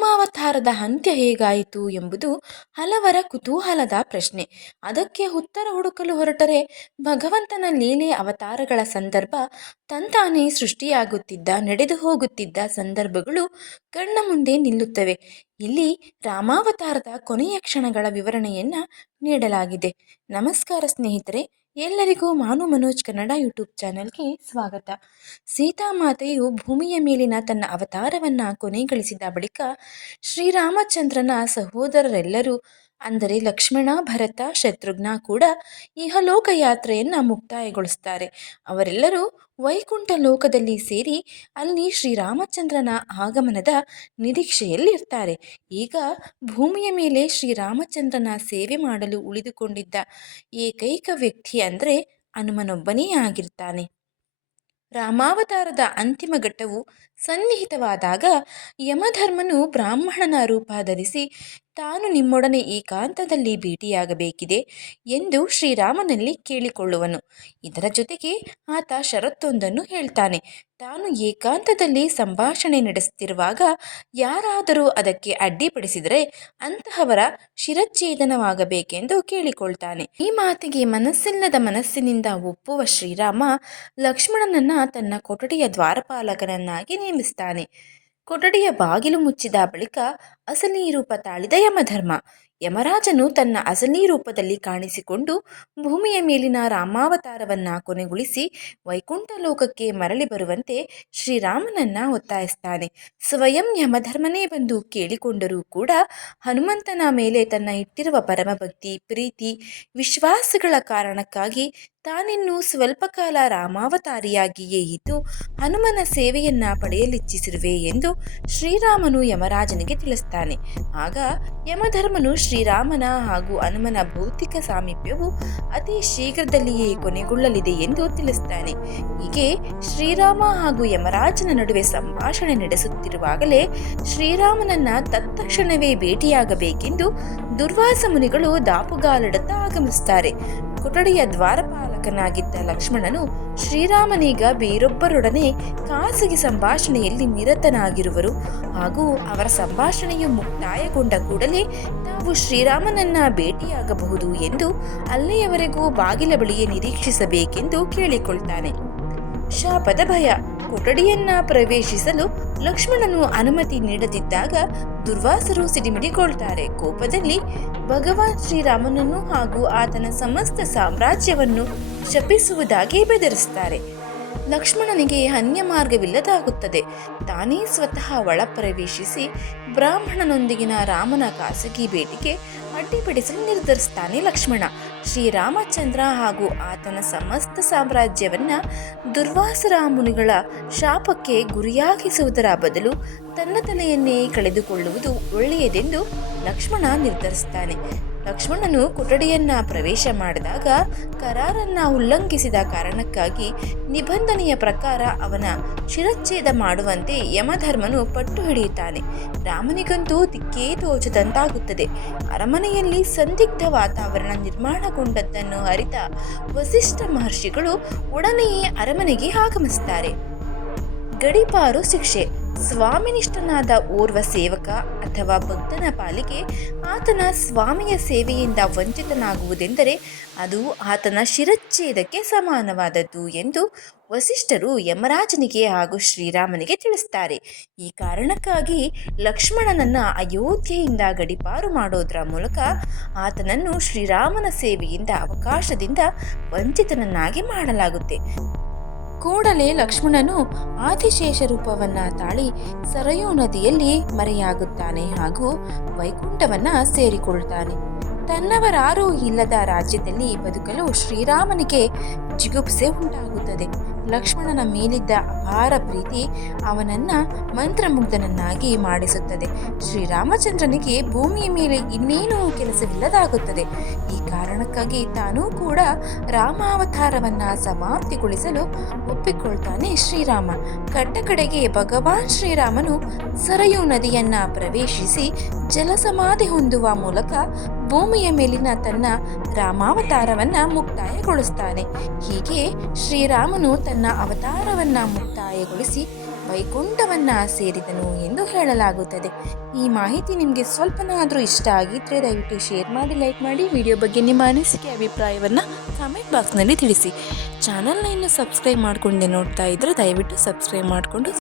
ರಾಮಾವತಾರದ ಅಂತ್ಯ ಹೇಗಾಯಿತು ಎಂಬುದು ಹಲವರ ಕುತೂಹಲದ ಪ್ರಶ್ನೆ. ಅದಕ್ಕೆ ಉತ್ತರ ಹುಡುಕಲು ಹೊರಟರೆ ಭಗವಂತನ ಲೀಲೆ ಅವತಾರಗಳ ಸಂದರ್ಭ ತಂತಾನೇ ಸೃಷ್ಟಿಯಾಗುತ್ತಿದ್ದ, ನಡೆದು ಹೋಗುತ್ತಿದ್ದ ಸಂದರ್ಭಗಳು ಕಣ್ಣ ಮುಂದೆ ನಿಲ್ಲುತ್ತವೆ. ಇಲ್ಲಿ ರಾಮಾವತಾರದ ಕೊನೆಯ ಕ್ಷಣಗಳ ವಿವರಣೆಯನ್ನ ನೀಡಲಾಗಿದೆ. ನಮಸ್ಕಾರ ಸ್ನೇಹಿತರೆ. ಎಲ್ಲರಿಗೂ ಮಾನು ಮನೋಜ್ ಕನ್ನಡ ಯೂಟ್ಯೂಬ್ ಚಾನೆಲ್ಗೆ ಸ್ವಾಗತ. ಸೀತಾಮಾತೆಯು ಭೂಮಿಯ ಮೇಲಿನ ತನ್ನ ಅವತಾರವನ್ನು ಕೊನೆಗಳಿಸಿದ ಬಳಿಕ ಶ್ರೀರಾಮಚಂದ್ರನ ಸಹೋದರರೆಲ್ಲರೂ ಅಂದರೆ ಲಕ್ಷ್ಮಣ, ಭರತ, ಶತ್ರುಘ್ನ ಕೂಡ ಇಹಲೋಕ ಯಾತ್ರೆಯನ್ನು ಮುಕ್ತಾಯಗೊಳಿಸ್ತಾರೆ. ಅವರೆಲ್ಲರೂ ವೈಕುಂಠ ಲೋಕದಲ್ಲಿ ಸೇರಿ ಅಲ್ಲಿ ಶ್ರೀರಾಮಚಂದ್ರನ ಆಗಮನದ ನಿರೀಕ್ಷೆಯಲ್ಲಿರ್ತಾರೆ. ಈಗ ಭೂಮಿಯ ಮೇಲೆ ಶ್ರೀರಾಮಚಂದ್ರನ ಸೇವೆ ಮಾಡಲು ಉಳಿದುಕೊಂಡಿದ್ದ ಏಕೈಕ ವ್ಯಕ್ತಿ ಅಂದರೆ ಹನುಮನೊಬ್ಬನೇ ಆಗಿರ್ತಾನೆ. ರಾಮಾವತಾರದ ಅಂತಿಮ ಘಟ್ಟವು ಸನ್ನಿಹಿತವಾದಾಗ ಯಮಧರ್ಮನು ಬ್ರಾಹ್ಮಣನ ರೂಪ ಧರಿಸಿ ತಾನು ನಿಮ್ಮೊಡನೆ ಏಕಾಂತದಲ್ಲಿ ಭೇಟಿಯಾಗಬೇಕಿದೆ ಎಂದು ಶ್ರೀರಾಮನಲ್ಲಿ ಕೇಳಿಕೊಳ್ಳುವನು. ಇದರ ಜೊತೆಗೆ ಆತ ಷರತ್ತೊಂದನ್ನು ಹೇಳ್ತಾನೆ. ತಾನು ಏಕಾಂತದಲ್ಲಿ ಸಂಭಾಷಣೆ ನಡೆಸುತ್ತಿರುವಾಗ ಯಾರಾದರೂ ಅದಕ್ಕೆ ಅಡ್ಡಿಪಡಿಸಿದರೆ ಅಂತಹವರ ಶಿರಚ್ಛೇದನವಾಗಬೇಕೆಂದು ಕೇಳಿಕೊಳ್ತಾನೆ. ಈ ಮಾತಿಗೆ ಮನಸ್ಸಿಲ್ಲದ ಮನಸ್ಸಿನಿಂದ ಒಪ್ಪುವ ಶ್ರೀರಾಮ ಲಕ್ಷ್ಮಣನನ್ನ ತನ್ನ ಕೊಠಡಿಯ ದ್ವಾರಪಾಲಕನನ್ನಾಗಿ ನೇಮಿಸ್ತಾನೆ. ಕೊಠಡಿಯ ಬಾಗಿಲು ಮುಚ್ಚಿದ ಬಳಿಕ ಅಸಲಿ ರೂಪ ತಾಳಿದ ಯಮಧರ್ಮ. ಯಮರಾಜನು ತನ್ನ ಅಸಲಿ ರೂಪದಲ್ಲಿ ಕಾಣಿಸಿಕೊಂಡು ಭೂಮಿಯ ಮೇಲಿನ ರಾಮಾವತಾರವನ್ನ ಕೊನೆಗೊಳಿಸಿ ವೈಕುಂಠ ಲೋಕಕ್ಕೆ ಮರಳಿ ಬರುವಂತೆ ಶ್ರೀರಾಮನನ್ನ ಒತ್ತಾಯಿಸ್ತಾನೆ. ಸ್ವಯಂ ಯಮಧರ್ಮನೇ ಬಂದು ಕೇಳಿಕೊಂಡರೂ ಕೂಡ ಹನುಮಂತನ ಮೇಲೆ ತನ್ನ ಇಟ್ಟಿರುವ ಪರಮಭಕ್ತಿ, ಪ್ರೀತಿ, ವಿಶ್ವಾಸಗಳ ಕಾರಣಕ್ಕಾಗಿ ತಾನಿನ್ನು ಸ್ವಲ್ಪ ಕಾಲ ರಾಮಾವತಾರಿಯಾಗಿಯೇ ಇದ್ದು ಹನುಮನ ಸೇವೆಯನ್ನ ಪಡೆಯಲಿಚ್ಛಿಸಿರುವೆ ಎಂದು ಶ್ರೀರಾಮನು ಯಮರಾಜನಿಗೆ ತಿಳಿಸ್ತಾನೆ. ಆಗ ಯಮಧರ್ಮನು ಶ್ರೀರಾಮನ ಹಾಗೂ ಹನುಮನ ಭೌತಿಕ ಸಾಮೀಪ್ಯವು ಅತಿ ಶೀಘ್ರದಲ್ಲಿಯೇ ಕೊನೆಗೊಳ್ಳಲಿದೆ ಎಂದು ತಿಳಿಸ್ತಾನೆ. ಹೀಗೆ ಶ್ರೀರಾಮ ಹಾಗೂ ಯಮರಾಜನ ನಡುವೆ ಸಂಭಾಷಣೆ ನಡೆಸುತ್ತಿರುವಾಗಲೇ ಶ್ರೀರಾಮನನ್ನ ತತ್ಕ್ಷಣವೇ ಭೇಟಿಯಾಗಬೇಕೆಂದು ದುರ್ವಾಸ ಮುನಿಗಳು ದಾಪುಗಾಲಿಡುತ್ತಾ ಆಗಮಿಸುತ್ತಾರೆ ಕೊಠಡಿಯ ದ್ವಾರಪಾಲಕನಾಗಿದ್ದ ಲಕ್ಷ್ಮಣನು ಶ್ರೀರಾಮನೀಗ ಬೇರೊಬ್ಬರೊಡನೆ ಖಾಸಗಿ ಸಂಭಾಷಣೆಯಲ್ಲಿ ನಿರತನಾಗಿರುವರು. ಹಾಗೂ ಅವರ ಸಂಭಾಷಣೆಯು ಮುಕ್ತಾಯಗೊಂಡ ಕೂಡಲೇ ತಾವು ಶ್ರೀರಾಮನನ್ನ ಭೇಟಿಯಾಗಬಹುದು ಎಂದು ಅಲ್ಲಿಯವರೆಗೂ ಬಾಗಿಲ ಬಳಿಯೇ ನಿರೀಕ್ಷಿಸಬೇಕೆಂದು ಕೇಳಿಕೊಳ್ತಾನೆ. ಶಾಪದ ಭಯ, ಕೊಠಡಿಯನ್ನ ಪ್ರವೇಶಿಸಲು ಲಕ್ಷ್ಮಣನು ಅನುಮತಿ ನೀಡದಿದ್ದಾಗ ದುರ್ವಾಸರು ಸಿಡಿಮಿಡಿಕೊಳ್ತಾರೆ ಕೋಪದಲ್ಲಿ ಭಗವಾನ್ ಶ್ರೀರಾಮನನ್ನು ಹಾಗೂ ಆತನ ಸಮಸ್ತ ಸಾಮ್ರಾಜ್ಯವನ್ನು ಶಪಿಸುವುದಾಗಿ ಬೆದರಿಸುತ್ತಾರೆ. ಲಕ್ಷ್ಮಣನಿಗೆ ಅನ್ಯ ಮಾರ್ಗವಿಲ್ಲದಾಗುತ್ತದೆ. ತಾನೇ ಸ್ವತಃ ಒಳಪ್ರವೇಶಿಸಿ ಬ್ರಾಹ್ಮಣನೊಂದಿಗಿನ ರಾಮನ ಖಾಸಗಿ ಭೇಟಿಗೆ ಅಡ್ಡಿಪಡಿಸಲು ನಿರ್ಧರಿಸ್ತಾನೆ ಲಕ್ಷ್ಮಣ. ಶ್ರೀರಾಮಚಂದ್ರ ಹಾಗೂ ಆತನ ಸಮಸ್ತ ಸಾಮ್ರಾಜ್ಯವನ್ನ ದುರ್ವಾಸರ ಮುನಿಗಳ ಶಾಪಕ್ಕೆ ಗುರಿಯಾಗಿಸುವುದರ ಬದಲು ತನ್ನ ತಲೆಯನ್ನೇ ಕಳೆದುಕೊಳ್ಳುವುದು ಒಳ್ಳೆಯದೆಂದು ಲಕ್ಷ್ಮಣ ನಿರ್ಧರಿಸ್ತಾನೆ ಲಕ್ಷ್ಮಣನು ಕೊಠಡಿಯನ್ನ ಪ್ರವೇಶ ಮಾಡಿದಾಗ ಕರಾರನ್ನ ಉಲ್ಲಂಘಿಸಿದ ಕಾರಣಕ್ಕಾಗಿ ನಿಬಂಧನೆಯ ಪ್ರಕಾರ ಅವನ ಶಿರಚ್ಛೇದ ಮಾಡುವಂತೆ ಯಮಧರ್ಮನು ಪಟ್ಟು ಹಿಡಿಯುತ್ತಾನೆ. ರಾಮನಿಗಂತೂ ದಿಕ್ಕೇ ತೋಚದಂತಾಗುತ್ತದೆ. ಅರಮನೆಯಲ್ಲಿ ಸಂದಿಗ್ಧ ವಾತಾವರಣ ನಿರ್ಮಾಣಗೊಂಡದ್ದನ್ನು ಅರಿತ ವಸಿಷ್ಠ ಮಹರ್ಷಿಗಳು ಒಡನೆಯೇ ಅರಮನೆಗೆ ಆಗಮಿಸುತ್ತಾರೆ. ಗಡಿಪಾರು ಶಿಕ್ಷೆ. ಸ್ವಾಮಿನಿಷ್ಠನಾದ ಓರ್ವ ಸೇವಕ ಅಥವಾ ಭಕ್ತನ ಪಾಲಿಗೆ ಆತನ ಸ್ವಾಮಿಯ ಸೇವೆಯಿಂದ ವಂಚಿತನಾಗುವುದೆಂದರೆ ಅದು ಆತನ ಶಿರಚ್ಛೇದಕ್ಕೆ ಸಮಾನವಾದದ್ದು ಎಂದು ವಸಿಷ್ಠರು ಯಮರಾಜನಿಗೆ ಹಾಗೂ ಶ್ರೀರಾಮನಿಗೆ ತಿಳಿಸ್ತಾರೆ. ಈ ಕಾರಣಕ್ಕಾಗಿ ಲಕ್ಷ್ಮಣನನ್ನ ಅಯೋಧ್ಯೆಯಿಂದ ಗಡಿಪಾರು ಮಾಡೋದರ ಮೂಲಕ ಆತನನ್ನು ಶ್ರೀರಾಮನ ಸೇವೆಯಿಂದ ಅವಕಾಶದಿಂದ ವಂಚಿತನನ್ನಾಗಿ ಮಾಡಲಾಗುತ್ತೆ. ಕೂಡಲೇ ಲಕ್ಷ್ಮಣನು ಆದಿಶೇಷ ರೂಪವನ್ನ ತಾಳಿ ಸರಯೂ ನದಿಯಲ್ಲಿ ಮರೆಯಾಗುತ್ತಾನೆ ಹಾಗೂ ವೈಕುಂಠವನ್ನ ಸೇರಿಕೊಳ್ತಾನೆ. ತನ್ನವರಾರೂ ಇಲ್ಲದ ರಾಜ್ಯದಲ್ಲಿ ಬದುಕಲು ಶ್ರೀರಾಮನಿಗೆ ಜಿಗುಪ್ಸೆ ಉಂಟಾಗುತ್ತದೆ. ಲಕ್ಷ್ಮಣನ ಮೇಲಿದ್ದ ಅಪಾರ ಪ್ರೀತಿ ಅವನನ್ನ ಮಂತ್ರಮುಗ್ಧನನ್ನಾಗಿ ಮಾಡಿಸುತ್ತದೆ. ಶ್ರೀರಾಮಚಂದ್ರನಿಗೆ ಭೂಮಿಯ ಮೇಲೆ ಇನ್ನೇನೂ ಕೆಲಸವಿಲ್ಲದಾಗುತ್ತದೆ. ಈ ಕಾರಣಕ್ಕಾಗಿ ತಾನೂ ಕೂಡ ರಾಮಾವತಾರವನ್ನ ಸಮಾಪ್ತಿಗೊಳಿಸಲು ಒಪ್ಪಿಕೊಳ್ತಾನೆ ಶ್ರೀರಾಮ. ಕಟ್ಟಕಡೆಗೆ ಭಗವಾನ್ ಶ್ರೀರಾಮನು ಸರಯು ನದಿಯನ್ನ ಪ್ರವೇಶಿಸಿ ಜಲಸಮಾಧಿ ಹೊಂದುವ ಮೂಲಕ ಭೂಮಿಯ ಮೇಲಿನ ತನ್ನ ರಾಮಾವತಾರವನ್ನು ಮುಕ್ತಾಯಗೊಳಿಸ್ತಾನೆ. ಹೀಗೆ ಶ್ರೀರಾಮನು ತನ್ನ ಅವತಾರವನ್ನ ಮುಕ್ತಾಯಗೊಳಿಸಿ ವೈಕುಂಠವನ್ನ ಸೇರಿದನು ಎಂದು ಹೇಳಲಾಗುತ್ತದೆ. ಈ ಮಾಹಿತಿ ನಿಮಗೆ ಸ್ವಲ್ಪನಾದರೂ ಇಷ್ಟ ಆಗಿದ್ದರೆ ದಯವಿಟ್ಟು ಶೇರ್ ಮಾಡಿ, ಲೈಕ್ ಮಾಡಿ, ವಿಡಿಯೋ ಬಗ್ಗೆ ನಿಮ್ಮ ಅನಿಸಿಕೆ, ಅಭಿಪ್ರಾಯವನ್ನು ಕಾಮೆಂಟ್ ಬಾಕ್ಸ್ನಲ್ಲಿ ತಿಳಿಸಿ. ಚಾನಲ್ನ ಇನ್ನು ಸಬ್ಸ್ಕ್ರೈಬ್ ಮಾಡಿಕೊಂಡೆ ನೋಡ್ತಾ ಇದ್ದರೆ ದಯವಿಟ್ಟು ಸಬ್ಸ್ಕ್ರೈಬ್ ಮಾಡಿಕೊಂಡು